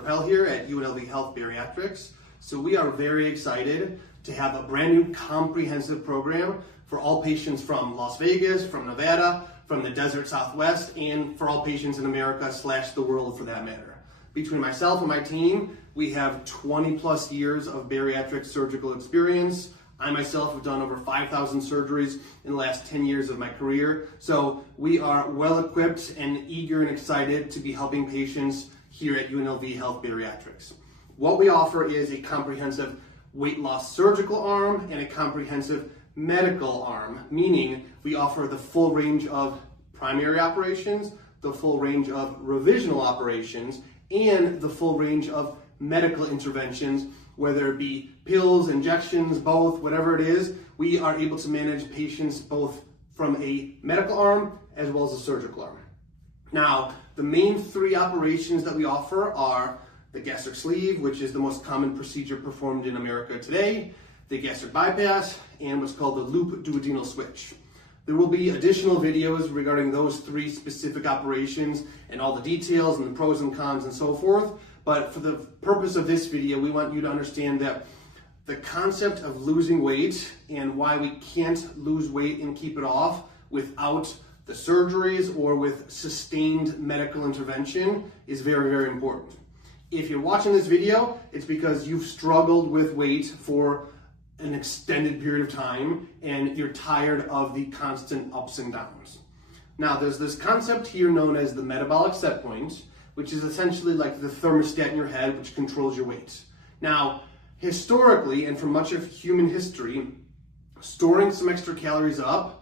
Dr. Apel here at UNLV Health Bariatrics. So we are very excited to have a brand new comprehensive program for all patients from Las Vegas, from Nevada, from the desert Southwest, and for all patients in America / the world for that matter. Between myself and my team, we have 20 plus years of bariatric surgical experience. I myself have done over 5,000 surgeries in the last 10 years of my career. So we are well equipped and eager and excited to be helping patients here at UNLV Health Bariatrics. What we offer is a comprehensive weight loss surgical arm and a comprehensive medical arm, meaning we offer the full range of primary operations, the full range of revisional operations, and the full range of medical interventions, whether it be pills, injections, both, whatever it is. We are able to manage patients both from a medical arm as well as a surgical arm. Now, the main three operations that we offer are the gastric sleeve, which is the most common procedure performed in America today, the gastric bypass, and what's called the loop duodenal switch. There will be additional videos regarding those three specific operations and all the details and the pros and cons and so forth. But for the purpose of this video, we want you to understand that the concept of losing weight and why we can't lose weight and keep it off without the surgeries or with sustained medical intervention is very, very important. If you're watching this video, it's because you've struggled with weight for an extended period of time and you're tired of the constant ups and downs. Now, there's this concept here known as the metabolic set point, which is essentially like the thermostat in your head, which controls your weight. Now, historically, and for much of human history, storing some extra calories up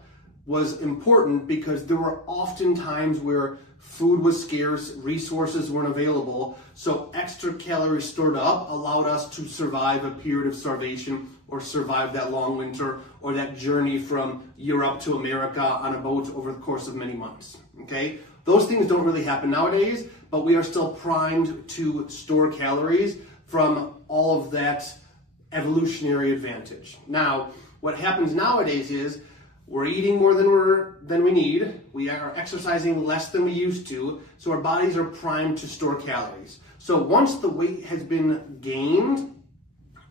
was important because there were often times where food was scarce, resources weren't available, so extra calories stored up allowed us to survive a period of starvation or survive that long winter or that journey from Europe to America on a boat over the course of many months, okay? Those things don't really happen nowadays, but we are still primed to store calories from all of that evolutionary advantage. Now, what happens nowadays is we're eating more than we need. We are exercising less than we used to, so our bodies are primed to store calories. So once the weight has been gained,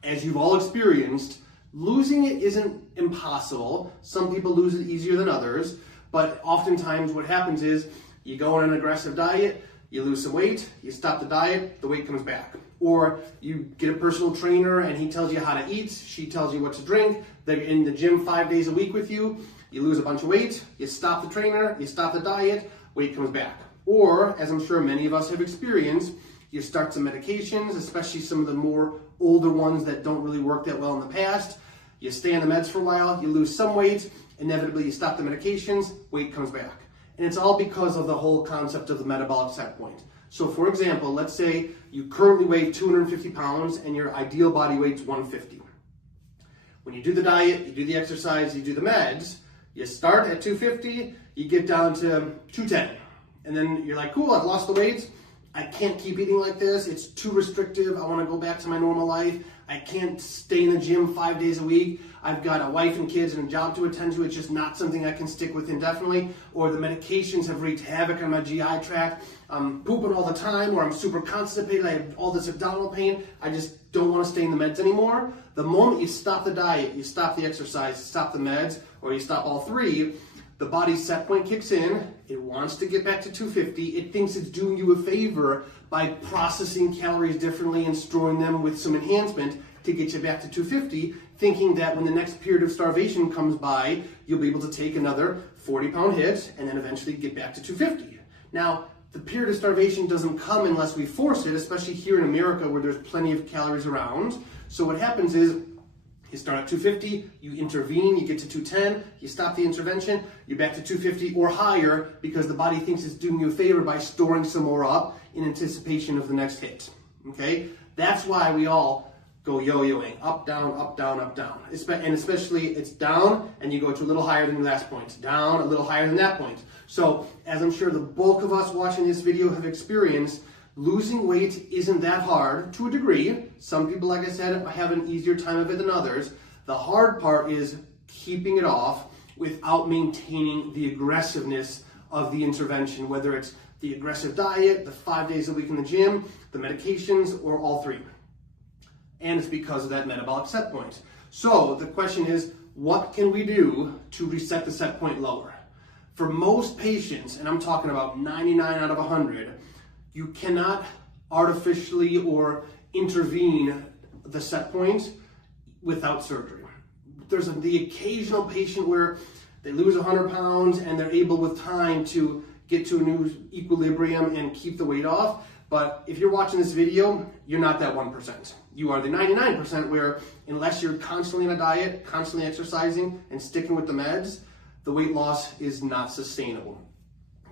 as you've all experienced, losing it isn't impossible. Some people lose it easier than others, but oftentimes what happens is you go on an aggressive diet, you lose some weight, you stop the diet, the weight comes back. Or you get a personal trainer and he tells you how to eat, she tells you what to drink, they're in the gym 5 days a week with you, you lose a bunch of weight, you stop the trainer, you stop the diet, weight comes back. Or, as I'm sure many of us have experienced, you start some medications, especially some of the more older ones that don't really work that well in the past. You stay on the meds for a while, you lose some weight, inevitably you stop the medications, weight comes back. And it's all because of the whole concept of the metabolic set point. So for example, let's say you currently weigh 250 pounds and your ideal body weight's 150. When you do the diet, you do the exercise, you do the meds, you start at 250, you get down to 210. And then you're like, cool, I've lost the weight. I can't keep eating like this. It's too restrictive. I want to go back to my normal life. I can't stay in the gym 5 days a week. I've got a wife and kids and a job to attend to. It's just not something I can stick with indefinitely. Or the medications have wreaked havoc on my GI tract. I'm pooping all the time, or I'm super constipated. I have all this abdominal pain. I just don't want to stay in the meds anymore. The moment you stop the diet, you stop the exercise, you stop the meds, or you stop all three, the body's set point kicks in. It wants to get back to 250. It thinks it's doing you a favor by processing calories differently and storing them with some enhancement to get you back to 250, thinking that when the next period of starvation comes by, you'll be able to take another 40-pound hit and then eventually get back to 250. Now, the period of starvation doesn't come unless we force it, especially here in America where there's plenty of calories around. So what happens is, you start at 250, you intervene, you get to 210, you stop the intervention, you're back to 250 or higher because the body thinks it's doing you a favor by storing some more up in anticipation of the next hit, okay? That's why we all go yo-yoing, up, down, up, down, up, down. And especially it's down and you go to a little higher than the last point, down, a little higher than that point. So as I'm sure the bulk of us watching this video have experienced, losing weight isn't that hard to a degree. Some people, like I said, have an easier time of it than others. The hard part is keeping it off without maintaining the aggressiveness of the intervention, whether it's the aggressive diet, the 5 days a week in the gym, the medications, or all three. And it's because of that metabolic set point. So the question is, what can we do to reset the set point lower? For most patients, and I'm talking about 99 out of 100, you cannot artificially or intervene the set point without surgery. There's the occasional patient where they lose 100 pounds and they're able with time to get to a new equilibrium and keep the weight off. But if you're watching this video, you're not that 1%. You are the 99% where unless you're constantly on a diet, constantly exercising, and sticking with the meds, the weight loss is not sustainable.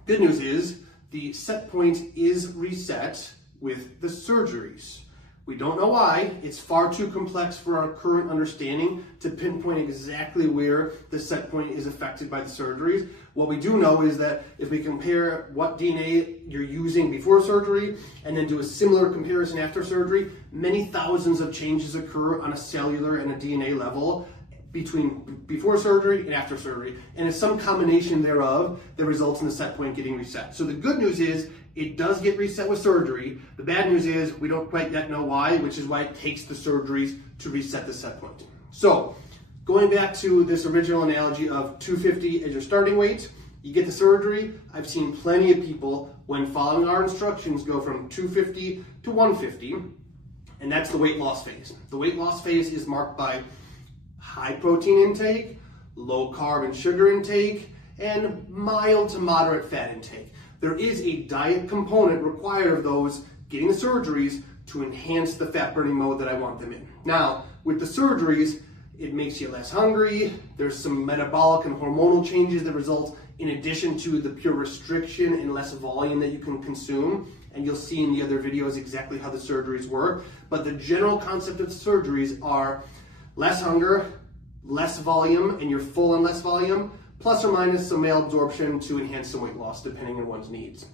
Good news is the set point is reset with the surgeries. We don't know why. It's far too complex for our current understanding to pinpoint exactly where the set point is affected by the surgeries. What we do know is that if we compare what DNA you're using before surgery and then do a similar comparison after surgery, many thousands of changes occur on a cellular and a DNA level between before surgery and after surgery. And it's some combination thereof that results in the set point getting reset. So the good news is it does get reset with surgery. The bad news is we don't quite yet know why, which is why it takes the surgeries to reset the set point. So going back to this original analogy of 250 as your starting weight, you get the surgery. I've seen plenty of people when following our instructions go from 250 to 150, and that's the weight loss phase. The weight loss phase is marked by high protein intake, low carb and sugar intake, and mild to moderate fat intake. There is a diet component required of those getting the surgeries to enhance the fat burning mode that I want them in. Now, with the surgeries, it makes you less hungry. There's some metabolic and hormonal changes that result in addition to the pure restriction and less volume that you can consume. And you'll see in the other videos exactly how the surgeries work. But the general concept of the surgeries are less hunger, less volume, and you're full on less volume, plus or minus some malabsorption to enhance some weight loss depending on one's needs.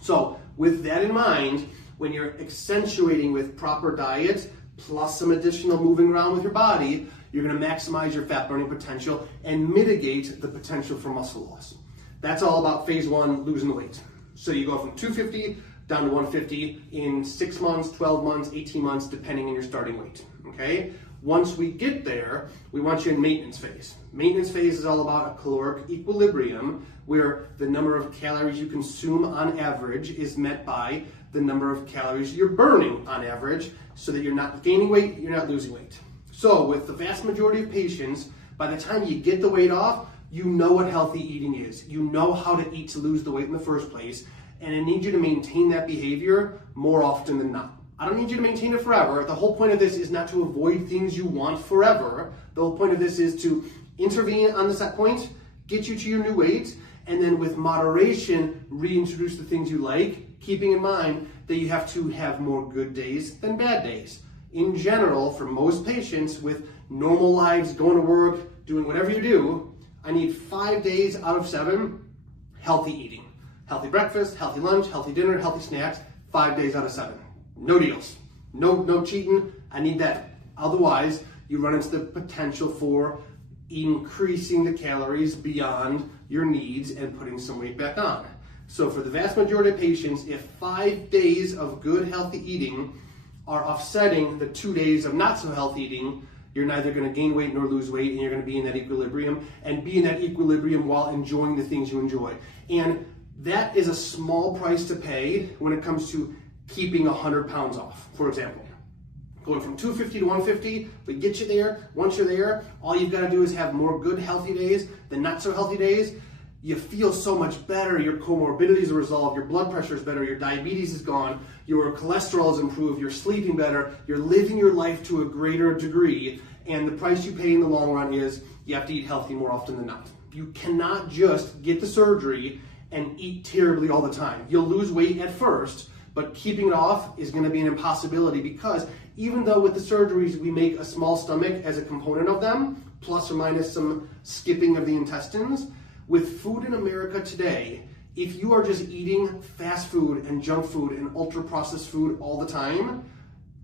So with that in mind, when you're accentuating with proper diet, plus some additional moving around with your body, you're gonna maximize your fat burning potential and mitigate the potential for muscle loss. That's all about phase one, losing the weight. So you go from 250 down to 150 in 6 months, 12 months, 18 months, depending on your starting weight, okay? Once we get there, we want you in maintenance phase. Maintenance phase is all about a caloric equilibrium where the number of calories you consume on average is met by the number of calories you're burning on average so that you're not gaining weight, you're not losing weight. So with the vast majority of patients, by the time you get the weight off, you know what healthy eating is. You know how to eat to lose the weight in the first place, and I need you to maintain that behavior more often than not. I don't need you to maintain it forever. The whole point of this is not to avoid things you want forever. The whole point of this is to intervene on the set point, get you to your new weight, and then with moderation, reintroduce the things you like, keeping in mind that you have to have more good days than bad days. In general, for most patients with normal lives, going to work, doing whatever you do, I need 5 days out of 7 healthy eating. Healthy breakfast, healthy lunch, healthy dinner, healthy snacks, 5 days out of 7. No deals, no cheating, I need that. Otherwise, you run into the potential for increasing the calories beyond your needs and putting some weight back on. So for the vast majority of patients, if 5 days of good healthy eating are offsetting the 2 days of not so healthy eating, you're neither gonna gain weight nor lose weight, and you're gonna be in that equilibrium, and be in that equilibrium while enjoying the things you enjoy. And that is a small price to pay when it comes to keeping 100 pounds off, for example. Going from 250 to 150, we get you there. Once you're there, all you've got to do is have more good healthy days than not so healthy days. You feel so much better. Your comorbidities are resolved. Your blood pressure is better. Your diabetes is gone. Your cholesterol is improved. You're sleeping better. You're living your life to a greater degree. And the price you pay in the long run is you have to eat healthy more often than not. You cannot just get the surgery and eat terribly all the time. You'll lose weight at first, but keeping it off is going to be an impossibility because even though with the surgeries we make a small stomach as a component of them, plus or minus some skipping of the intestines, with food in America today, if you are just eating fast food and junk food and ultra processed food all the time,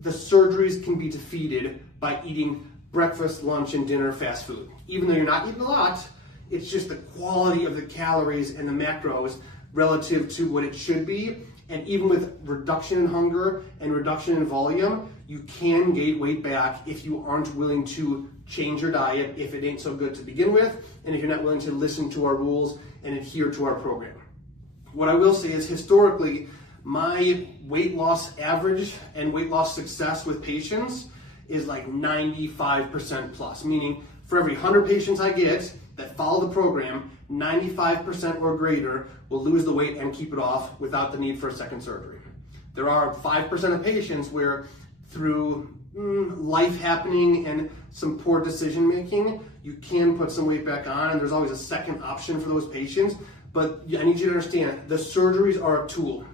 the surgeries can be defeated by eating breakfast, lunch, and dinner fast food. Even though you're not eating a lot, it's just the quality of the calories and the macros relative to what it should be. And even with reduction in hunger and reduction in volume, you can gain weight back if you aren't willing to change your diet, if it ain't so good to begin with, and if you're not willing to listen to our rules and adhere to our program. What I will say is historically, my weight loss average and weight loss success with patients is like 95% plus, meaning for every 100 patients I get that follow the program, 95% or greater will lose the weight and keep it off without the need for a second surgery. There are 5% of patients where through life happening and some poor decision making, you can put some weight back on, and there's always a second option for those patients. But I need you to understand, the surgeries are a tool.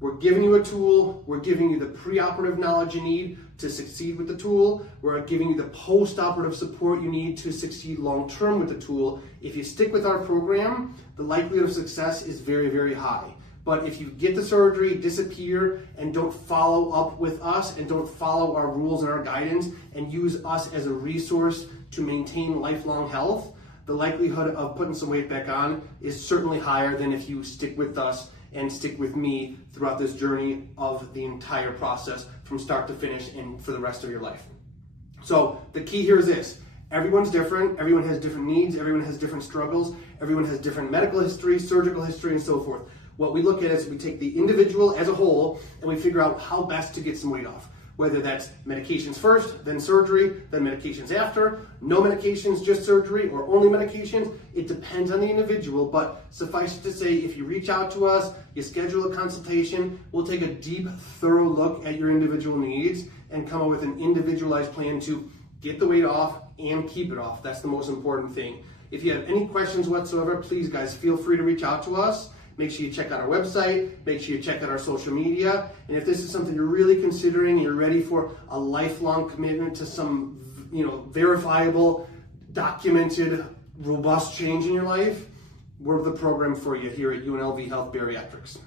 We're giving you a tool, we're giving you the preoperative knowledge you need to succeed with the tool, we're giving you the postoperative support you need to succeed long-term with the tool. If you stick with our program, the likelihood of success is very, very high. But if you get the surgery, disappear, and don't follow up with us, and don't follow our rules and our guidance, and use us as a resource to maintain lifelong health, the likelihood of putting some weight back on is certainly higher than if you stick with us and stick with me throughout this journey of the entire process from start to finish and for the rest of your life. So the key here is this: everyone's different, everyone has different needs, everyone has different struggles, everyone has different medical history, surgical history, and so forth. What we look at is we take the individual as a whole and we figure out how best to get some weight off. Whether that's medications first, then surgery, then medications after, no medications, just surgery, or only medications. It depends on the individual, but suffice it to say, if you reach out to us, you schedule a consultation, we'll take a deep, thorough look at your individual needs and come up with an individualized plan to get the weight off and keep it off. That's the most important thing. If you have any questions whatsoever, please guys, feel free to reach out to us. Make sure you check out our website, make sure you check out our social media, and if this is something you're really considering, you're ready for a lifelong commitment to some, verifiable, documented, robust change in your life, we're the program for you here at UNLV Health Bariatrics.